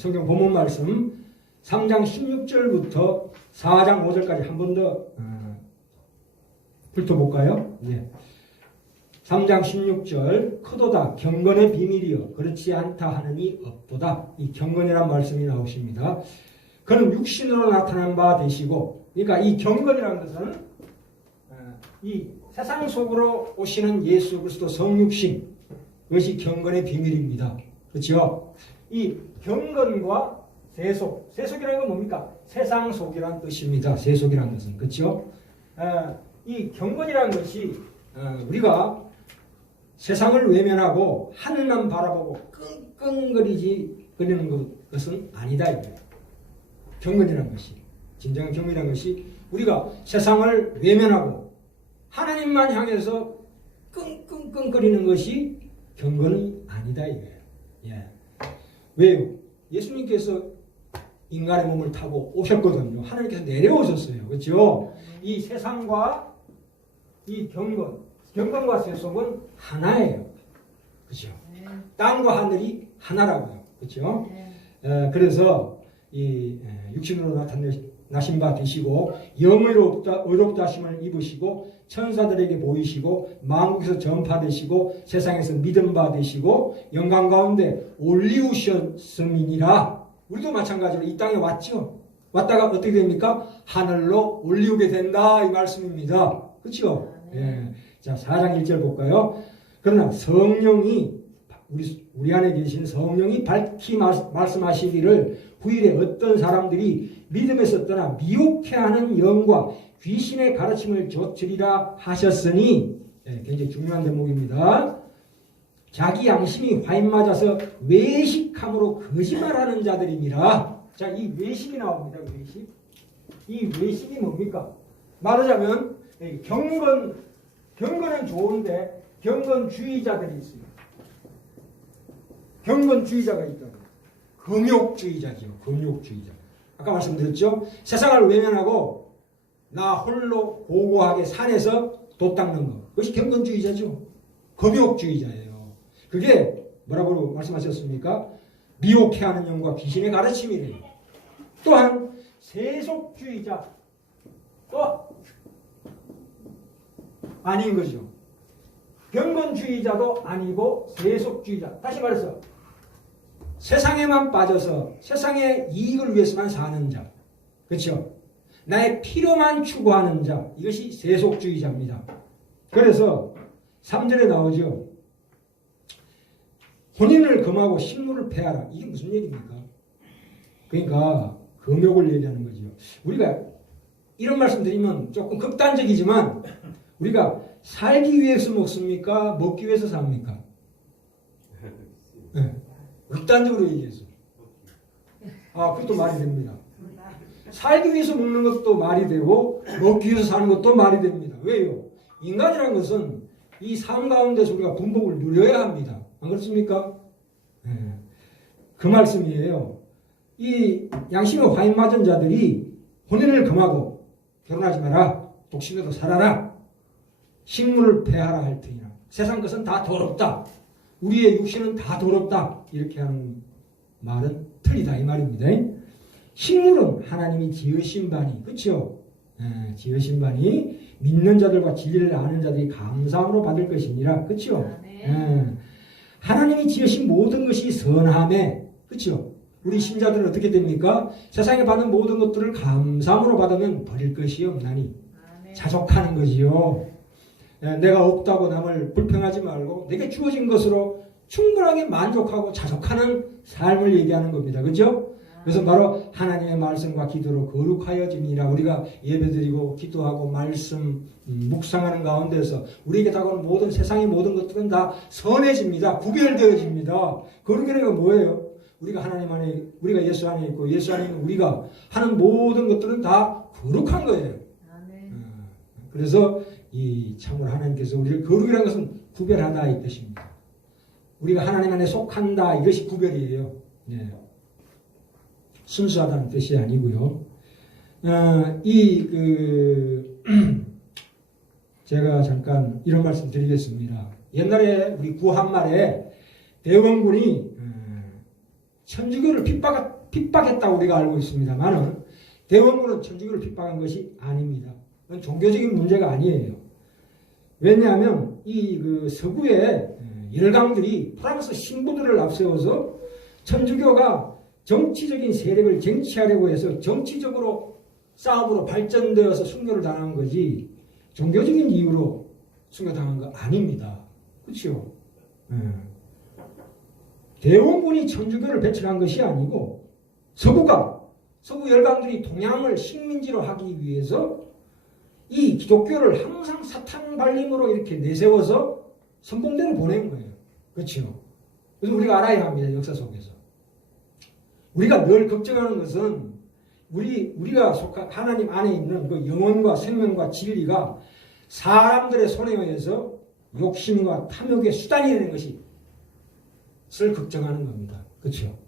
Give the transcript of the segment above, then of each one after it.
성경 본문 말씀 3장 16절부터 4장 5절까지 한 번 더 훑어볼까요? 예. 3장 16절 크도다 경건의 비밀이여 그렇지 않다 하느니 없도다. 이 경건이라는 말씀이 나오십니다. 그는 육신으로 나타난 바 되시고, 그러니까 이 경건이라는 것은 이 세상 속으로 오시는 예수 그리스도 성육신, 그것이 경건의 비밀입니다. 그렇죠? 이 경건과 세속, 세속이라는 건 뭡니까? 세상 속이라는 뜻입니다. 세속이라는 것은. 그렇죠? 이 경건이라는 것이 우리가 세상을 외면하고 하늘만 바라보고 끙끙거리는 것은 아니다. 이거예요. 경건이라는 것이, 진정한 경건이라는 것이 우리가 세상을 외면하고 하나님만 향해서 끙끙거리는 것이 경건이 아니다 이거예요. 예. 왜요? 예수님께서 인간의 몸을 타고 오셨거든요. 하나님께서 내려오셨어요. 그렇죠? 이 세상과 이 경건과 세속은 하나예요. 그렇죠? 땅과 하늘이 하나라고요. 그렇죠? 그래서 이 육신으로 나신 바 되시고 의롭다 하심을 입으시고 천사들에게 보이시고 만국에서 전파되시고 세상에서 믿음 바 되시고 영광 가운데 올리우셨음이니라. 우리도 마찬가지로 이 땅에 왔죠. 왔다가 어떻게 됩니까? 하늘로 올리우게 된다 이 말씀입니다. 그렇죠? 예. 자, 4장 1절 볼까요? 그러나 성령이 우리 안에 계신 성령이 밝히 말씀하시기를 후일에 어떤 사람들이 믿음에서 떠나 미혹해하는 영과 귀신의 가르침을 좇으리라 하셨으니, 네, 굉장히 중요한 대목입니다. 자기 양심이 화인 맞아서 외식함으로 거짓말하는 자들이니라. 자, 이 외식이 나옵니다. 외식. 이 외식이 뭡니까? 말하자면 경건은 좋은데 경건주의자들이 있습니다. 경건주의자가 있다고. 금욕주의자죠. 금욕주의자. 아까 말씀드렸죠. 세상을 외면하고 나 홀로 고고하게 산에서 돛 닦는 것. 그것이 경건주의자죠. 금욕주의자예요. 그게 뭐라고 말씀하셨습니까? 미혹해하는 영과 귀신의 가르침이래요. 또한 세속주의자. 또 아닌 거죠. 경건주의자도 아니고 세속주의자. 다시 말해서 세상에만 빠져서 세상의 이익을 위해서만 사는 자. 그렇죠? 나의 필요만 추구하는 자. 이것이 세속주의자입니다. 그래서 3절에 나오죠. 혼인을 금하고 식물을 폐하라. 이게 무슨 얘기입니까? 그러니까 금욕을 얘기하는 거죠. 우리가 이런 말씀 드리면 조금 극단적이지만 우리가 살기 위해서 먹습니까? 먹기 위해서 삽니까? 네. 극단적으로 얘기해서. 그것도 말이 됩니다. 살기 위해서 먹는 것도 말이 되고 먹기 위해서 사는 것도 말이 됩니다. 왜요? 인간이라는 것은 이 삶 가운데서 우리가 분복을 누려야 합니다. 안 그렇습니까? 네. 그 말씀이에요. 이 양심에 화인 맞은 자들이 혼인을 금하고 결혼하지 마라. 독신에도 살아라. 식물을 폐하라 할 테니라. 세상 것은 다 더럽다. 우리의 육신은 다 더럽다. 이렇게 하는 말은 틀리다 이 말입니다. 식물은 하나님이 지으신 바니, 그렇죠? 지으신 바니 믿는 자들과 진리를 아는 자들이 감사함으로 받을 것이니라. 그렇죠? 하나님이 지으신 모든 것이 선함에, 그렇죠? 우리 신자들은 어떻게 됩니까? 세상에 받는 모든 것들을 감사함으로 받으면 버릴 것이 없나니 자족하는 거지요. 내가 없다고 남을 불평하지 말고 내게 주어진 것으로 충분하게 만족하고 자족하는 삶을 얘기하는 겁니다. 그렇죠? 그래서 바로 하나님의 말씀과 기도로 거룩하여지니라. 우리가 예배드리고 기도하고 말씀 묵상하는 가운데서 우리에게 다가오는 모든 세상의 모든 것들은 다 선해집니다. 구별되어집니다. 거룩이라는 건 뭐예요? 우리가 하나님 안에, 우리가 예수 안에 있고 예수 안에 있는 우리가 하는 모든 것들은 다 거룩한 거예요. 그래서 이 참으로 하나님께서 우리를 거룩이라는 것은 구별하다 이 뜻입니다. 우리가 하나님 안에 속한다 이것이 구별이에요. 네. 순수하다는 뜻이 아니고요. 제가 잠깐 이런 말씀 드리겠습니다. 옛날에 우리 구한말에 대원군이 천주교를 핍박했다고 우리가 알고 있습니다만은 대원군은 천주교를 핍박한 것이 아닙니다. 그건 종교적인 문제가 아니에요. 왜냐하면 이 서구의 열강들이 프랑스 신부들을 앞세워서 천주교가 정치적인 세력을 쟁취하려고 해서 정치적으로 싸움으로 발전되어서 순교를 당한 거지 종교적인 이유로 순교당한 거 아닙니다. 그렇죠? 대원군이 천주교를 배척한 것이 아니고 서구 열강들이 동양을 식민지로 하기 위해서 이 기독교를 항상 사탄 발림으로 이렇게 내세워서 선봉대로 보낸 거예요. 그렇죠? 그래서 우리가 알아야 합니다. 역사 속에서. 우리가 늘 걱정하는 것은 우리가 속한 하나님 안에 있는 그 영혼과 생명과 진리가 사람들의 손에 의해서 욕심과 탐욕의 수단이 되는 것이 를 걱정하는 겁니다. 그렇죠?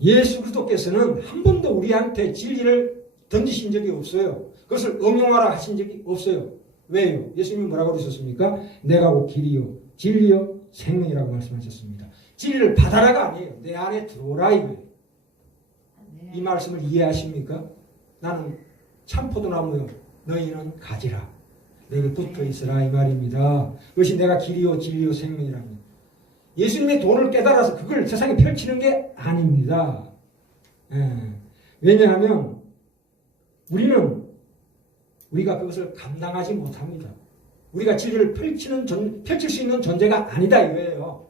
예수 그리스도께서는 한 번도 우리한테 진리를 던지신 적이 없어요. 그것을 응용하라 하신 적이 없어요. 왜요? 예수님이 뭐라고 그러셨습니까? 내가 곧 길이요 진리요 생명이라고 말씀하셨습니다. 진리를 받아라가 아니에요. 내 안에 들어오라 이거예요. 이 말씀을 이해하십니까? 나는 참포도나무요 너희는 가지라. 내게 붙어 있으라 이 말입니다. 그것이 내가 길이요 진리요 생명이랍니다. 예수님의 도를 깨달아서 그걸 세상에 펼치는 게 아닙니다. 왜냐하면 우리가 그것을 감당하지 못합니다. 우리가 진리를 펼칠 수 있는 존재가 아니다 이거예요.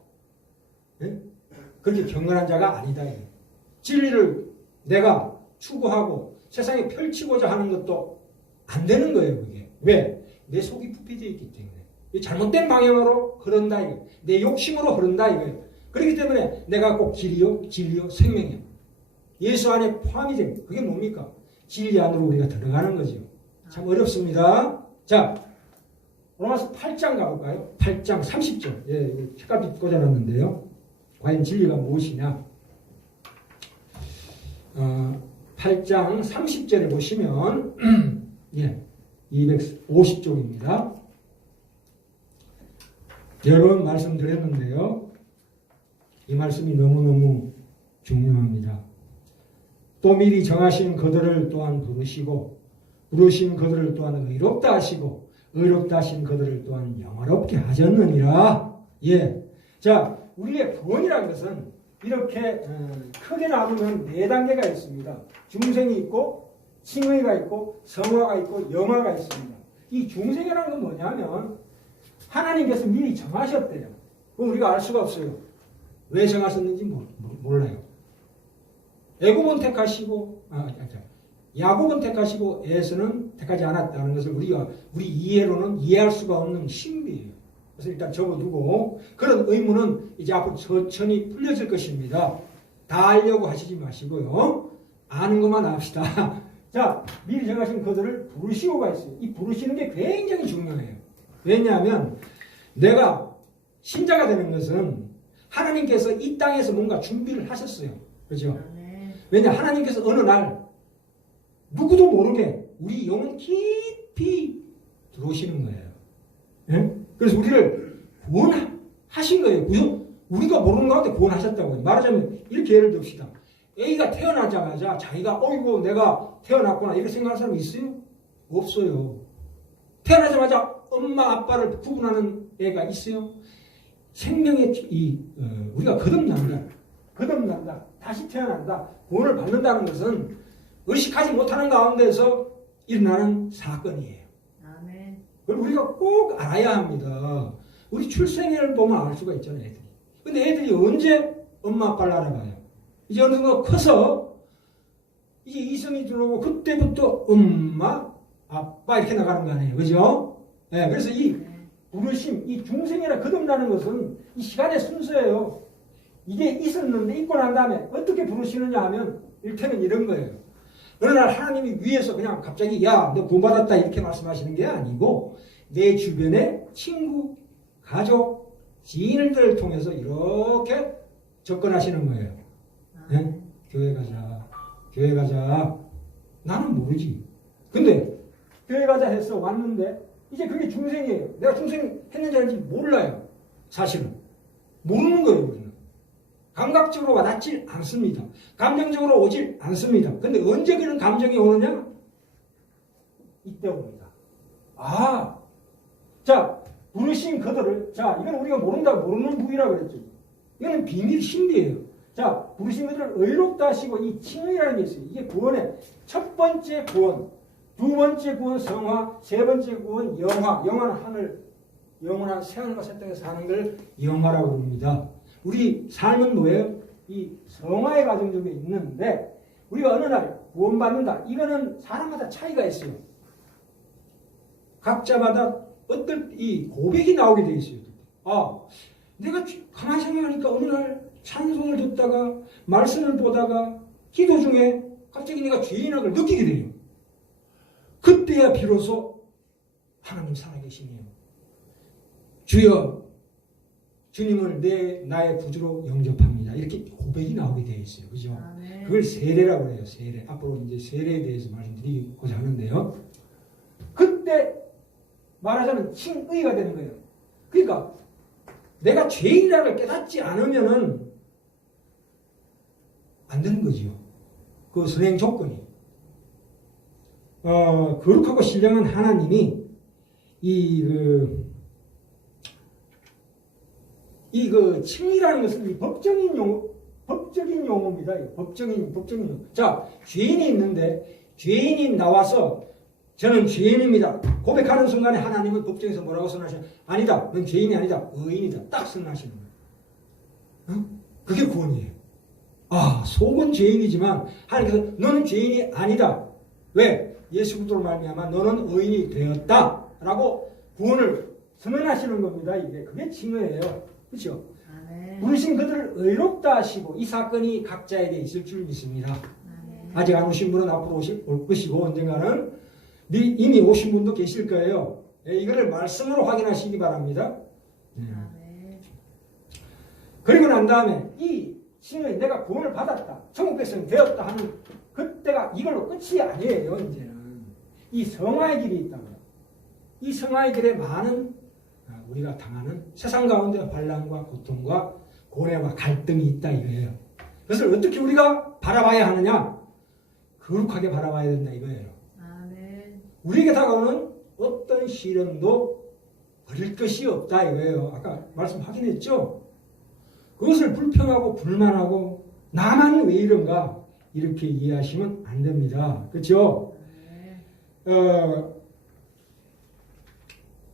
그렇게 경건한 자가 아니다. 진리를 내가 추구하고 세상에 펼치고자 하는 것도 안 되는 거예요. 그게. 왜? 내 속이 부패되어 있기 때문에. 잘못된 방향으로 흐른다 이거예요. 내 욕심으로 흐른다 이거예요. 그렇기 때문에 내가 꼭 길이요 진리요 생명이요. 예수 안에 포함이 됩니다. 그게 뭡니까? 진리 안으로 우리가 들어가는 거죠. 참 어렵습니다. 자, 로마서 8장 가볼까요? 8장 30절. 예, 책갈피 꽂아놨는데요. 과연 진리가 무엇이냐? 8장 30절에 보시면 예, 250쪽입니다. 여러 번 말씀드렸는데요. 이 말씀이 너무너무 중요합니다. 또 미리 정하신 그들을 또한 부르시고 부르신 그들을 또한 의롭다 하시고 의롭다 하신 그들을 또한 영화롭게 하셨느니라. 예. 자, 우리의 구원이라는 것은 이렇게 크게 나누면 4단계가 있습니다. 중생이 있고 칭의가 있고 성화가 있고 영화가 있습니다. 이 중생이라는 건 뭐냐면 하나님께서 미리 정하셨대요. 그건 우리가 알 수가 없어요. 왜 정하셨는지 몰라요. 애굽은 택하시고 야곱은 택하시고 에서는 택하지 않았다는 것을 우리 이해로는 이해할 수가 없는 신비예요. 그래서 일단 접어두고 그런 의무는 이제 앞으로 천천히 풀려질 것입니다. 다 알려고 하시지 마시고요. 아는 것만 합시다. 자, 미리 정하신 그들을 부르시고가 있어요. 이 부르시는 게 굉장히 중요해요. 왜냐하면 내가 신자가 되는 것은 하나님께서 이 땅에서 뭔가 준비를 하셨어요. 그렇죠? 왜냐 하나님께서 어느 날 누구도 모르게 우리 영혼 깊이 들어오시는 거예요. 예? 그래서 우리를 구원하신 거예요. 우리가 모르는 가운데 구원하셨다고. 말하자면 이렇게 예를 듭시다. A가 태어나자마자 자기가 어이구 내가 태어났구나 이렇게 생각하는 사람이 있어요? 없어요. 태어나자마자 엄마 아빠를 구분하는 애가 있어요? 생명의 우리가 거듭난다. 다시 태어난다. 구원을 받는다는 것은 의식하지 못하는 가운데서 일어나는 사건이에요. 아멘. 그걸 우리가 꼭 알아야 합니다. 우리 출생을 보면 알 수가 있잖아요, 애들이. 근데 애들이 언제 엄마 아빠를 알아봐요? 이제 어느 정도 커서 이제 이성이 들어오고 그때부터 엄마 아빠 이렇게 나가는 거 아니에요. 그죠? 네, 그래서 이 부르심, 이 중생이라 거듭나는 것은 이 시간의 순서예요. 이게 있었는데 있고 난 다음에 어떻게 부르시느냐 하면 일테면 이런 거예요. 어느 날 하나님이 위에서 그냥 갑자기 야, 너 구원받았다 이렇게 말씀하시는 게 아니고 내 주변에 친구, 가족, 지인들을 통해서 이렇게 접근하시는 거예요. 네? 교회 가자. 나는 모르지. 근데 교회 가자 해서 왔는데 이제 그게 중생이에요. 내가 중생 했는지 아닌지 몰라요. 사실은. 모르는 거예요. 우리는. 감각적으로 와닿질 않습니다. 감정적으로 오질 않습니다. 근데 언제 그런 감정이 오느냐? 이때 옵니다. 아, 자, 부르신 그들을, 자, 이건 우리가 모르는 부위라고 그랬죠. 이거는 비밀 신비예요. 자, 부르신 그들을 의롭다 하시고 이 칭의라는 게 있어요. 이게 구원의 첫 번째 구원, 두 번째 구원 성화, 세 번째 구원 영화. 영화는 하늘, 영원한 새하늘과 새 땅에서 사는 걸 영화라고 부릅니다. 우리 삶은 뭐예요? 이 성화의 과정 중에 있는데 우리가 어느 날 구원받는다. 이거는 사람마다 차이가 있어요. 각자마다 어떤 이 고백이 나오게 돼 있어요. 아, 내가 가만히 생각하니까 어느 날 찬송을 듣다가 말씀을 보다가 기도 중에 갑자기 내가 죄인인 걸 느끼게 돼요. 그때야 비로소 하나님 살아계시네요. 주여, 주님을 나의 구주로 영접합니다. 이렇게 고백이 나오게 되어 있어요. 그죠? 그걸 세례라고 해요. 세례. 앞으로 이제 세례에 대해서 말씀드리고자 하는데요. 그때 말하자면 칭의가 되는 거예요. 그러니까 내가 죄인이라는 걸 깨닫지 않으면은 안 되는 거지요. 그 선행 조건이. 거룩하고 신령한 하나님이 칭의라는 것은 이 법적인 용어입니다. 법적인 용어. 자, 죄인이 있는데 죄인이 나와서 저는 죄인입니다. 고백하는 순간에 하나님은 법정에서 뭐라고 선언하시나요? 아니다. 넌 죄인이 아니다. 의인이다. 딱 선언하시는 거예요. 그게 구원이에요. 아, 속은 죄인이지만 하나님께서 너는 죄인이 아니다. 왜? 예수 그리스도로 말미암아 너는 의인이 되었다라고 구원을 선언하시는 겁니다. 이게 그게 칭의예요. 그렇죠? 부르신 그들을 의롭다 하시고 이 사건이 각자에게 있을 줄 믿습니다. 아직 안 오신 분은 앞으로 올 것이고 언젠가는 이미 오신 분도 계실 거예요. 이거를 말씀으로 확인하시기 바랍니다. 그리고 난 다음에 이 칭의 내가 구원을 받았다. 천국 백성이 되었다 하는 그때가 이걸로 끝이 아니에요. 이제는 이 성화의 길이 있다고요. 이 성화의 길에 많은 우리가 당하는 세상 가운데 환난과 고통과 고뇌와 갈등이 있다 이거예요. 그것을 어떻게 우리가 바라봐야 하느냐? 거룩하게 바라봐야 된다 이거예요. 우리에게 다가오는 어떤 시련도 버릴 것이 없다 이거예요. 아까 말씀 확인했죠? 그것을 불평하고 불만하고 나만 왜 이런가 이렇게 이해하시면 안 됩니다. 그렇죠?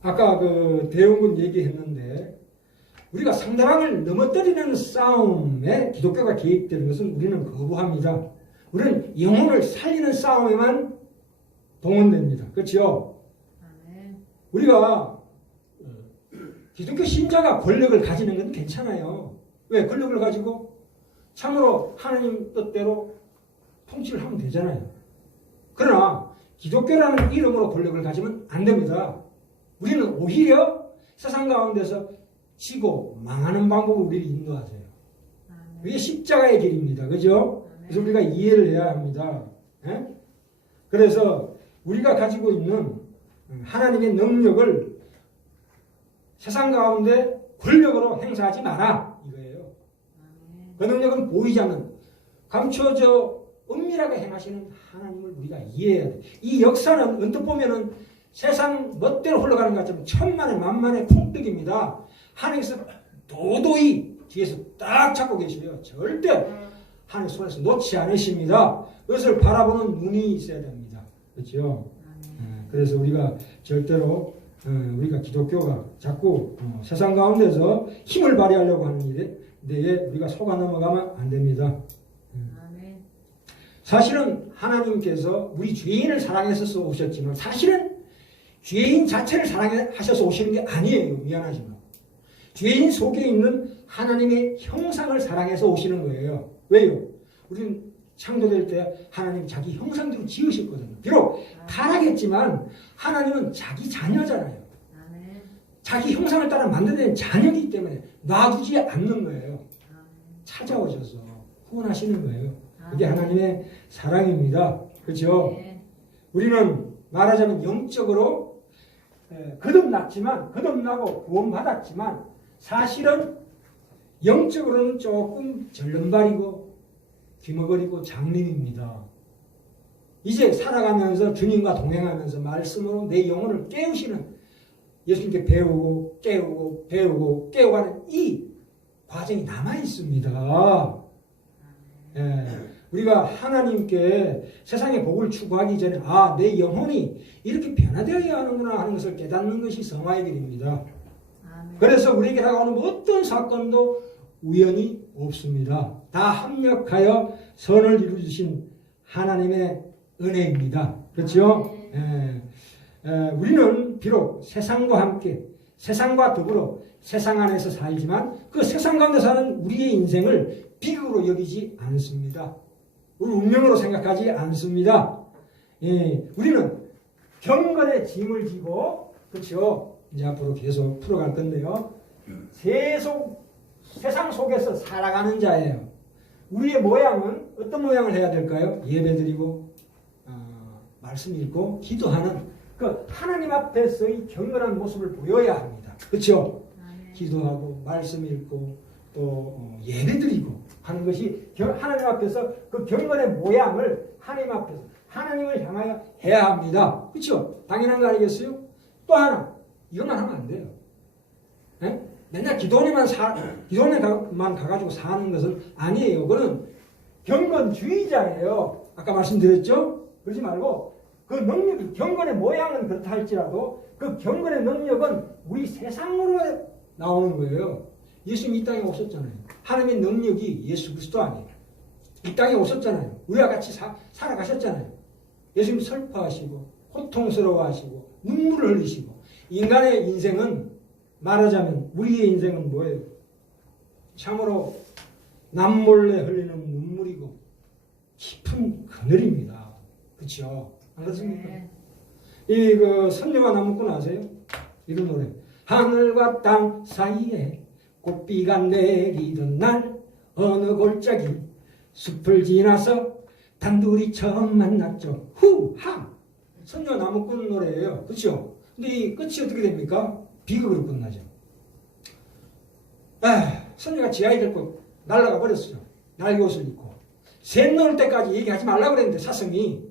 아까 그 대원군 얘기했는데 우리가 상대방을 넘어뜨리는 싸움에 기독교가 개입되는 것은 우리는 거부합니다. 우리는 영혼을 살리는 싸움에만 동원됩니다. 그렇죠? 우리가 기독교 신자가 권력을 가지는 건 괜찮아요. 왜? 권력을 가지고 참으로 하나님 뜻대로 통치를 하면 되잖아요. 그러나 기독교라는 이름으로 권력을 가지면 안 됩니다. 우리는 오히려 세상 가운데서 지고 망하는 방법을 우리를 인도하세요. 그게 십자가의 길입니다. 그죠? 그래서 우리가 이해를 해야 합니다. 예? 그래서 우리가 가지고 있는 하나님의 능력을 세상 가운데 권력으로 행사하지 마라 이거예요. 그 능력은 보이지 않는 감춰져 은밀하게 행하시는 하나님을 우리가 이해해야 돼. 이 역사는 언뜻 보면은 세상 멋대로 흘러가는 것처럼 천만의 만만의 콩떡입니다. 하나님께서 도도히 뒤에서 딱 잡고 계시고요. 절대 하나님 손에서 놓지 않으십니다. 그것을 바라보는 눈이 있어야 됩니다. 그렇죠? 그래서 우리가 절대로 우리가 기독교가 자꾸 세상 가운데서 힘을 발휘하려고 하는 일에 우리가 속아 넘어가면 안 됩니다. 사실은 하나님께서 우리 죄인을 사랑해서 오셨지만 사실은 죄인 자체를 사랑하셔서 오시는 게 아니에요. 미안하지만 죄인 속에 있는 하나님의 형상을 사랑해서 오시는 거예요. 왜요? 우리는 창조될 때 하나님 자기 형상대로 지으셨거든요. 비록 타락했지만 하나님은 자기 자녀잖아요. 자기 형상을 따라 만드는 자녀이기 때문에 놔두지 않는 거예요. 찾아오셔서 구원하시는 거예요. 그게 하나님의 사랑입니다. 그렇죠? 우리는 말하자면 영적으로 거듭났고 구원받았지만 사실은 영적으로는 조금 절름발이고 귀머거리고 장님입니다. 이제 살아가면서 주님과 동행하면서 말씀으로 내 영혼을 깨우시는, 예수님께 배우고 깨우고 배우고 깨워가는 이 과정이 남아 있습니다. 예, 우리가 하나님께 세상의 복을 추구하기 전에 내 영혼이 이렇게 변화되어야 하는구나 하는 것을 깨닫는 것이 성화의 길입니다. 그래서 우리에게 다가오는 어떤 사건도 우연이 없습니다. 다 합력하여 선을 이루어주신 하나님의 은혜입니다. 그렇죠? 우리는 비록 세상과 함께, 세상과 더불어 세상 안에서 살지만 그 세상 가운데 사는 우리의 인생을 비극으로 여기지 않습니다. 우리 운명으로 생각하지 않습니다. 우리는 경건의 짐을 지고, 그렇죠? 이제 앞으로 계속 풀어갈 건데요. 세상 속에서 살아가는 자예요. 우리의 모양은 어떤 모양을 해야 될까요? 예배드리고 말씀 읽고 기도하는 그 하나님 앞에서의 경건한 모습을 보여야 합니다. 그렇죠? 기도하고 말씀 읽고 또 예배드리고 하는 것이 하나님 앞에서 그 경건의 모양을 하나님 앞에서 하나님을 향하여 해야 합니다. 그렇죠? 당연한 거 아니겠어요? 또 하나, 이것만 하면 안 돼요. 네? 맨날 기도원에만 가가지고 사는 것은 아니에요. 그거는 경건주의자예요. 아까 말씀드렸죠? 그러지 말고 그 능력이, 경건의 모양은 그렇다 할지라도 그 경건의 능력은 우리 세상으로 나오는 거예요. 예수님이 이 땅에 오셨잖아요. 하나님의 능력이 예수 그리스도 아니에요. 이 땅에 오셨잖아요. 우리와 같이 살아가셨잖아요. 예수님이 슬퍼하시고 고통스러워하시고 눈물을 흘리시고, 인간의 인생은 말하자면 우리의 인생은 뭐예요? 참으로 남몰래 흘리는 눈물이고 깊은 그늘입니다. 그렇죠? 안 그렇습니까? 이 선녀와 나무꾼 아세요? 이런 노래. 하늘과 땅 사이에 꽃비가 내리던 날 어느 골짜기 숲을 지나서 단둘이 처음 만났죠. 후하! 선녀와 나무꾼 노래예요. 그렇죠? 근데 이 끝이 어떻게 됩니까? 비극으로 끝나죠. 선녀가 지하에 데리고 날아가 버렸어요. 날개옷을 입고. 샘 넣을 때까지 얘기하지 말라고 그랬는데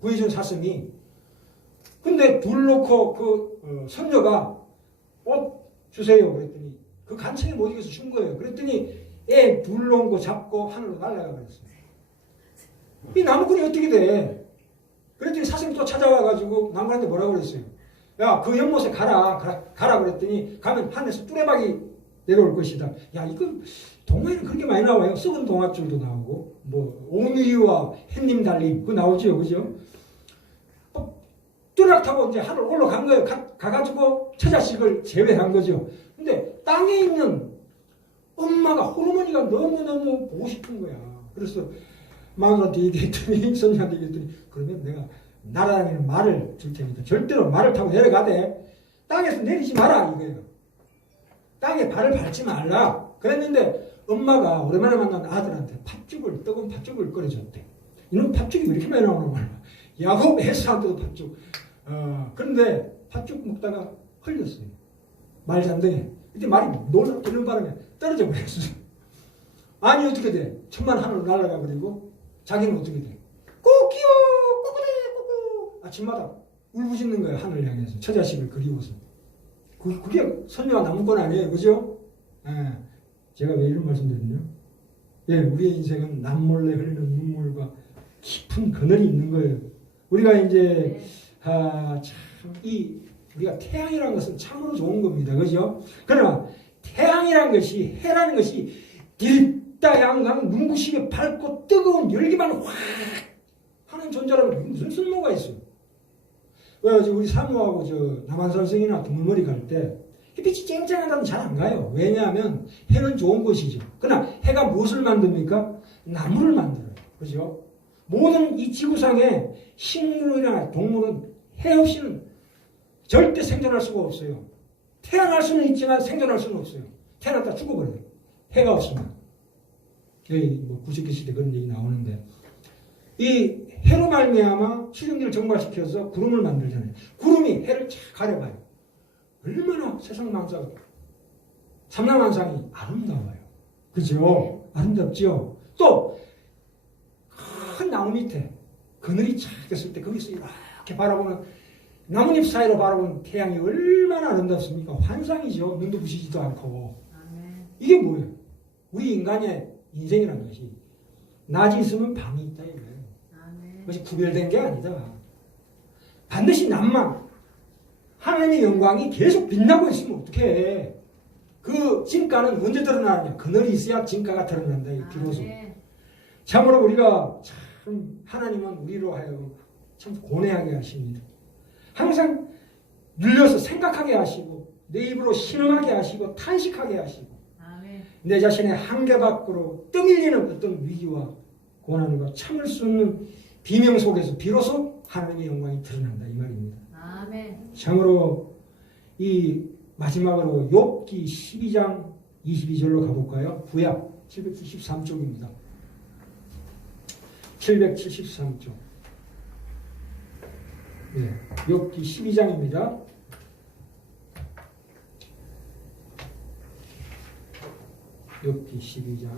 구해준 사슴이. 근데 둘 놓고 선녀가 옷 주세요 그랬더니 그 간청에 못 이겨서 준 거예요. 그랬더니 애 둘 놓은 거 잡고 하늘로 날아가 버렸어요. 이 나무꾼이 어떻게 돼? 그랬더니 사슴이 또 찾아와가지고 나무꾼한테 뭐라고 그랬어요? 야, 그 연못에 가라 그랬더니 가면 하늘에서 뚜레박이 내려올 것이다. 야, 이거 동화에는 그렇게 많이 나와요. 썩은 동화줄도 나오고 오미와 햇님 달림 그거 나오죠, 그죠? 뚜락 타고 이제 하늘 올라간 거예요. 가가지고 처자식을 제외한 거죠. 근데 땅에 있는 엄마가 호르몬이가 너무너무 보고 싶은 거야. 그래서 마누라한테 얘기했더니, 선생한테 얘기했더니, 그러면 내가 날아다니는 말을 줄 테니까 절대로 말을 타고 내려가되 땅에서 내리지 마라 이거예요. 땅에 발을 밟지 말라. 그랬는데 엄마가 오랜만에 만난 아들한테 뜨거운 팥죽을 끓여줬대. 이놈 팥죽이 왜 이렇게 많이 나오는 거야. 야곱 에서한테도 팥죽. 그런데 팥죽 먹다가 흘렸어요. 말잔등에. 이때 말이 놀라 뜨는 바람에 떨어져 버렸어요. 아니 어떻게 돼? 천만 하늘로 날아가 버리고 자기는 어떻게 돼? 꼬끼요 꼬꼬대 꼬꼬. 아침마다 울부짖는 거예요. 하늘을 향해서 처자식을 그리워서. 그게 선녀와 나무꾼 아니에요, 그죠? 제가 왜 이런 말씀드렸냐? 우리의 인생은 남몰래 흘리는 눈물과 깊은 그늘이 있는 거예요. 우리가 이제 우리가 태양이라는 것은 참으로 좋은 겁니다, 그죠? 그러나 태양이라는 것이, 해라는 것이 일다양강 눈부시게 밝고 뜨거운 열기만 확 하는 존재라면 무슨 쓸모가 있어요? 우리 사모하고 남한산성이나 두물머리 갈 때 햇빛이 쨍쨍하다면 잘 안 가요. 왜냐하면 해는 좋은 것이죠. 그러나 해가 무엇을 만듭니까? 나무를 만들어요. 그죠? 모든 이 지구상에 식물이나 동물은 해 없이는 절대 생존할 수가 없어요. 태어날 수는 있지만 생존할 수는 없어요. 태어났다 죽어버려요. 해가 없으면. 구석기 시대 그런 얘기 나오는데 이 해로 말미암아 수증기를 증발시켜서 구름을 만들잖아요. 구름이 해를 쫙 가려봐요. 얼마나 세상 만상, 삼라만상이 아름다워요. 그죠? 아름답죠? 또 큰 나무 밑에 그늘이 착 있을 때 거기서 이렇게 바라보는 나뭇잎 사이로 바라보는 태양이 얼마나 아름답습니까? 환상이죠. 눈도 부시지도 않고. 이게 뭐예요? 우리 인간의 인생이라는 것이 낮이 있으면 밤이 있다 이거예요. 그것이 구별된 게 아니다. 반드시 낮만 하나님의 영광이 계속 빛나고 있으면 어떡해. 그 진가는 언제 드러나느냐. 그늘이 있어야 진가가 드러난다. 비로소. 참으로 우리가 참 하나님은 우리로 하여금 참 고뇌하게 하십니다. 항상 눌려서 생각하게 하시고 내 입으로 신음하게 하시고 탄식하게 하시고 내 자신의 한계 밖으로 떠밀리는 어떤 위기와 고난과 참을 수 없는 비명 속에서 비로소 하나님의 영광이 드러난다 이 말입니다. 참으로 이 마지막으로 욥기 12장 22절로 가볼까요? 구약 773쪽입니다. 773쪽. 네, 욥기 12장입니다. 욥기 12장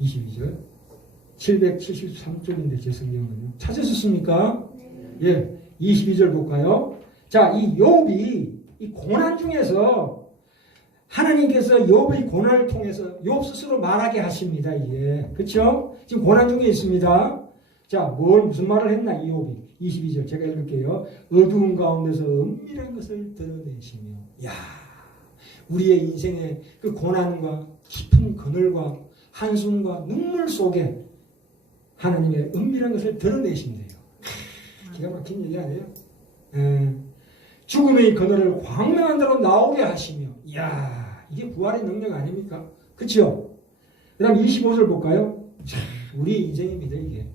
22절 773쪽인데 제 성경은요. 찾으셨습니까? 예, 22절 볼까요? 자, 이 욥이 이 고난 중에서 하나님께서 욥의 고난을 통해서 욥 스스로 말하게 하십니다. 이게 그렇죠? 지금 고난 중에 있습니다. 자, 무슨 말을 했나 이 욥이 22절 제가 읽을게요. 어두운 가운데서 은밀한 것을 드러내시며, 야, 우리의 인생의 그 고난과 깊은 그늘과 한숨과 눈물 속에 하나님의 은밀한 것을 드러내신대요. 기가 막힌 얘기 아니에요? 죽음의 그늘을 광명한 대로 나오게 하시며, 이야, 이게 부활의 능력 아닙니까? 그렇죠? 그 다음 25절 볼까요? 자, 우리 인생입니다. 이게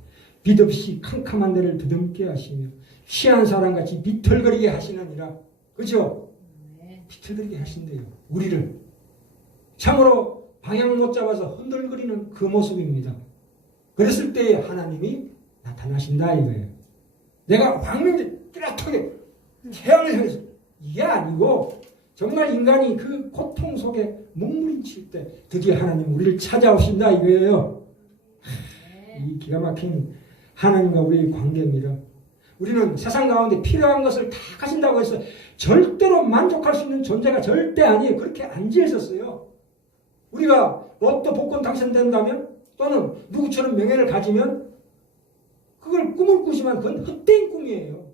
빛 없이 캄캄한 데를 드듬게 하시며 취한 사람같이 비틀거리게 하시느니라. 그렇죠? 비틀거리게 하신대요. 우리를 참으로 방향 못 잡아서 흔들거리는 그 모습입니다. 그랬을 때 하나님이 나타나신다 이거예요. 내가 광명에 뚜렷하게 태양을 향해서 이게 아니고 정말 인간이 그 고통 속에 몸부림칠 때 드디어 하나님 우리를 찾아오신다 이거예요. 이 기가 막힌 하나님과 우리의 관계입니다. 우리는 세상 가운데 필요한 것을 다 가진다고 해서 절대로 만족할 수 있는 존재가 절대 아니에요. 그렇게 안 지으셨어요. 우리가 로또 복권 당첨된다면 또는 누구처럼 명예를 가지면 그걸 꿈을 꾸지만 그건 헛된 꿈이에요.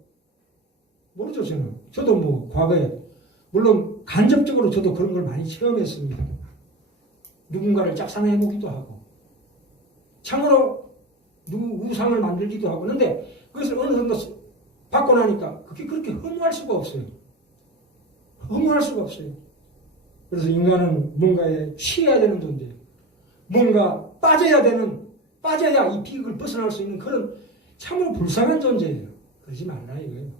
모르죠 저는. 저도 뭐 과거에 물론 간접적으로 저도 그런 걸 많이 체험했습니다. 누군가를 짝사랑해보기도 하고 참으로 누구 우상을 만들기도 하고 그런데 그것을 어느 정도 받고 나니까 그게 그렇게 허무할 수가 없어요. 허무할 수가 없어요. 그래서 인간은 뭔가에 취해야 되는 존재예요. 뭔가 빠져야 이 비극을 벗어날 수 있는 그런 참으로 불쌍한 존재예요. 그러지 말라 이거예요.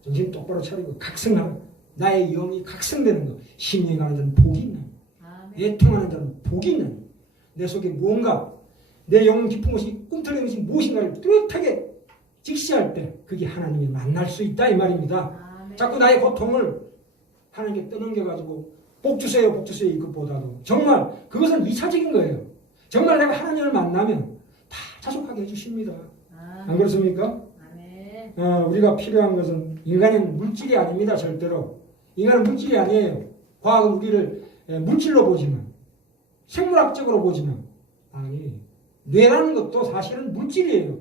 정신 똑바로 차리고 각성하는 나의 영이 각성되는 것. 심령이 가는 자는 복이 있는 애통하는 자는 복이 있는 내 속에 무언가 내 영혼 깊은 것이 꿈틀거리는 것이 무엇인가를 뚜렷하게 직시할 때 그게 하나님이 만날 수 있다 이 말입니다. 자꾸 나의 고통을 하나님께 떠넘겨가지고 복 주세요 이것보다도 정말 그것은 2차적인 거예요. 정말 내가 하나님을 만나면 다 자족하게 해주십니다. 안 그렇습니까? 우리가 필요한 것은 인간은 물질이 아닙니다. 절대로. 인간은 물질이 아니에요. 과학은 우리를 물질로 보지만 생물학적으로 보지만 아니 뇌라는 것도 사실은 물질이에요.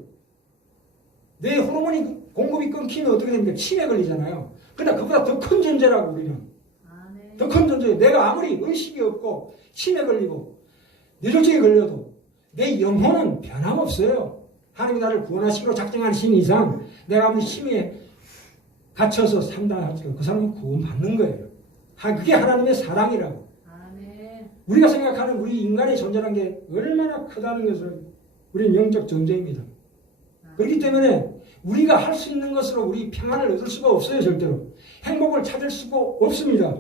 뇌 호르몬이 공급이 끊기면 어떻게 됩니까? 치매 걸리잖아요. 그러나 그보다 더 큰 존재라고 우리는. 더 큰 존재예요. 내가 아무리 의식이 없고 치매 걸리고 뇌졸중에 걸려도 내 영혼은 변함없어요. 하나님이 나를 구원하시기로 작정하신 이상 내가 아무리 치매에 갇혀서 산다 할지라도 그 사람은 구원받는 거예요. 그게 하나님의 사랑이라고. 우리가 생각하는 우리 인간의 존재라는 게 얼마나 크다는 것을 우리는 영적 존재입니다. 그렇기 때문에 우리가 할 수 있는 것으로 우리 평안을 얻을 수가 없어요. 절대로. 행복을 찾을 수가 없습니다.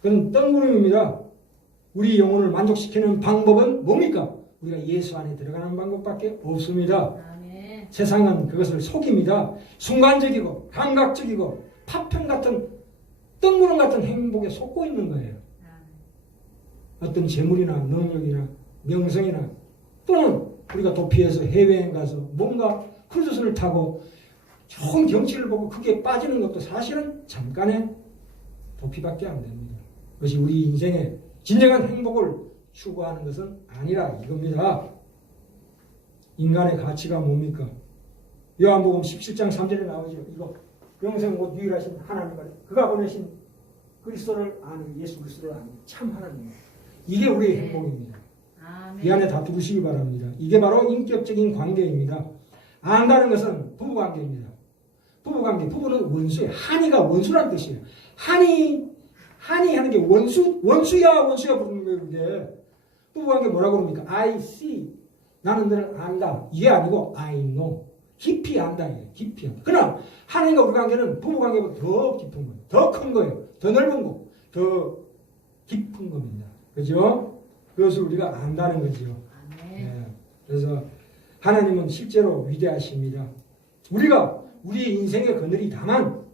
그건 뜬구름입니다. 우리 영혼을 만족시키는 방법은 뭡니까? 우리가 예수 안에 들어가는 방법밖에 없습니다. 세상은 그것을 속입니다. 순간적이고 감각적이고 파편 같은 뜬구름 같은 행복에 속고 있는 거예요. 어떤 재물이나 능력이나 명성이나 또는 우리가 도피해서 해외여행 가서 뭔가 크루즈선을 타고 좋은 경치를 보고 그게 빠지는 것도 사실은 잠깐의 도피밖에 안 됩니다. 그것이 우리 인생의 진정한 행복을 추구하는 것은 아니라 이겁니다. 인간의 가치가 뭡니까? 요한복음 17장 3절에 나오죠. 이거 영생 곧 유일하신 하나님을 그가 보내신 그리스도를 아는 예수 그리스도를 아는 참 하나님. 이게 우리의 행복입니다. 이 안에 다 들으시기 바랍니다. 이게 바로 인격적인 관계입니다. 안다는 것은 부부관계입니다. 부부관계, 부부는 원수예요. 한이가 원수란 뜻이에요. 한이 하는 게 원수야 부르는 거예요. 그게 부부관계 뭐라고 그럽니까? I see. 나는 너를 안다. 이게 아니고 I know. 깊이 안다. 깊이 안다. 그러나 하나님과 우리 관계는 부부관계보다 더 깊은 거예요. 더 큰 거예요. 더 넓은 거. 더 깊은 겁니다. 그죠? 그것을 우리가 안다는 거죠. 네. 그래서 하나님은 실제로 위대하십니다. 우리가 우리 인생의 그늘이 다만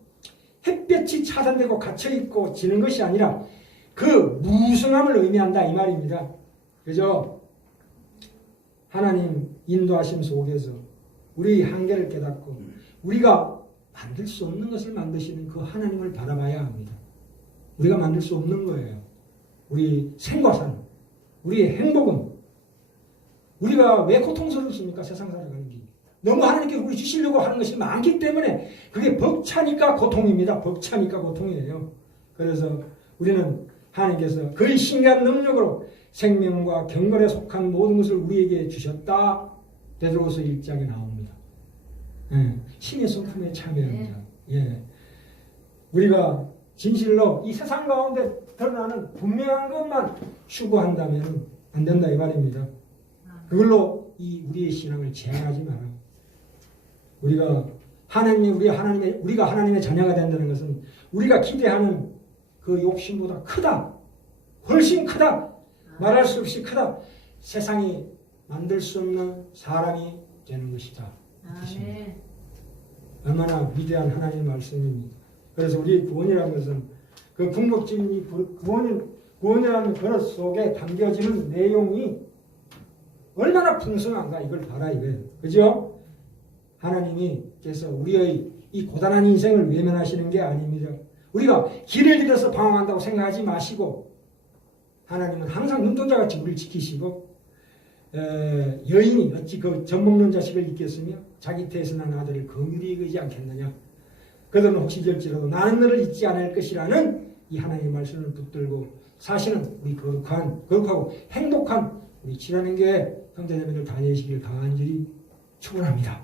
햇볕이 차단되고 갇혀있고 지는 것이 아니라 그 무성함을 의미한다 이 말입니다. 그죠? 하나님 인도하심 속에서 우리 한계를 깨닫고 우리가 만들 수 없는 것을 만드시는 그 하나님을 바라봐야 합니다. 우리가 만들 수 없는 거예요. 우리 생과사는, 우리의 행복은 우리가 왜 고통스럽습니까? 세상 살아가는 게. 너무 하나님께 우리 주시려고 하는 것이 많기 때문에 그게 벅차니까 고통입니다. 벅차니까 고통이에요. 그래서 우리는 하나님께서 그의 신기한 능력으로 생명과 경건에 속한 모든 것을 우리에게 주셨다. 베드로후서 1장에 나옵니다. 예, 신의 성품에 참여합니다. 예, 우리가 진실로 이 세상 가운데 드러나는 분명한 것만 추구한다면 안 된다 이 말입니다. 그걸로 우리의 신앙을 제한하지 마라. 우리가 하나님의 자녀가 된다는 것은 우리가 기대하는 그 욕심보다 크다. 훨씬 크다. 말할 수 없이 크다. 세상이 만들 수 없는 사람이 되는 것이다. 얼마나 위대한 하나님의 말씀입니다. 그래서 우리 구원이라는 것은 그 궁극적인 구원이라는 그릇 속에 담겨지는 내용이 얼마나 풍성한가 이걸 봐라 이거예요. 그죠? 하나님께서 우리의 이 고단한 인생을 외면하시는 게 아닙니다. 우리가 길을 잃어서 방황한다고 생각하지 마시고 하나님은 항상 눈동자같이 우리를 지키시고 여인이 어찌 그 젖먹는 자식을 잊겠으며 자기 태에서 난 아들을 긍휼히 여기지 않겠느냐. 그들은 혹시 될지라도 나는 너를 잊지 않을 것이라는 이 하나님의 말씀을 붙들고 사실은 우리 거룩하고 행복한 우리 지라는 게 형제자매들 다니시길 간절히 축원합니다.